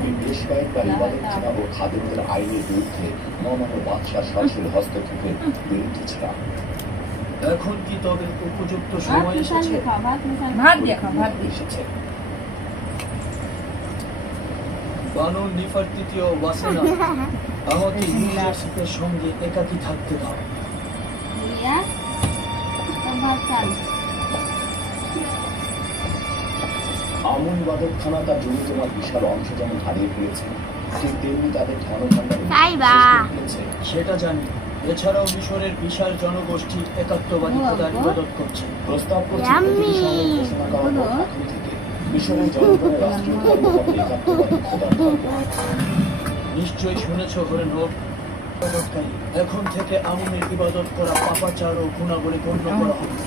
আমি বেশ কয়েকবার ইবাদতখানা ও খাদেমদের আইনের বিরুদ্ধে মহামান্য বাদশাহ সরাসরি হস্তক্ষেপের বিরুদ্ধে ছিলাম। এখন কি তবে উপযুক্ত সময় এসেছে? এসেছে বানু নিফারতিতি ও ওয়াসেনা আমাকে ইউনিভার্সিটির সঙ্গে একাকী থাকতে দাও। আমন ইবাদতখানা তার জমিজমার বিশাল অংশ যেমন হারিয়ে ফেলেছে, ঠিক তেমনি তাদের ধনভাণ্ডার ফেলেছে। সেটা জানি। এছাড়াও মিশরের বিশাল জনগোষ্ঠী একাত্মবাদী খোদার ইবাদত করছে। প্রস্তাব করছে প্রতিটি শহরে ঘোষণা করার পর এখন থেকে মিশরের জনগণের রাষ্ট্রীয় ধর্ম হবে একাত্মবাদী খোদার ধর্ম। নিশ্চয়ই শুনেছ হলেন হোক ইবাদতকারী। এখন থেকে আমনের ইবাদত করা পাপাচার ও গুনাহ বলে গণ্য করা হবে।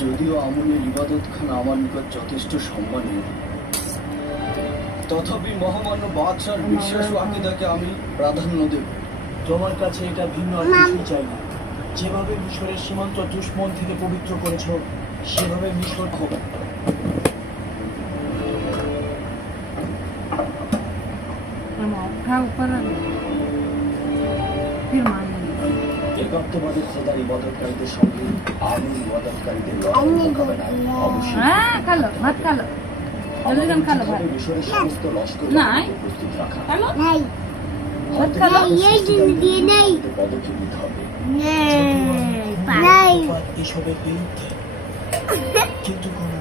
যদিও আমনের ইবাদতখানা আমার নিকট যথেষ্ট সম্মানের, তথাপি মহামান্য বাদশার বিশ্বাস ও আকীদাকে আমি প্রাধান্য দেব। তোমার কাছে এটা ভিন্ন আর কিছুই চাই না। যেভাবে মিশরের সীমান্ত দুশ্মন থেকে পবিত্র করেছ, সেভাবে মিশর হবে। একাত্মবাদী খোদার ইবাদতকারীদের সঙ্গে আমন ইবাদতকারীদের লড়াই মোকাবেলায় অবশ্যই মিশরের সমস্ত লস্কর প্রস্তুত রাখা পদক্ষেপ নিতে হবে। এসবের বিরুদ্ধে কিন্তু কোনো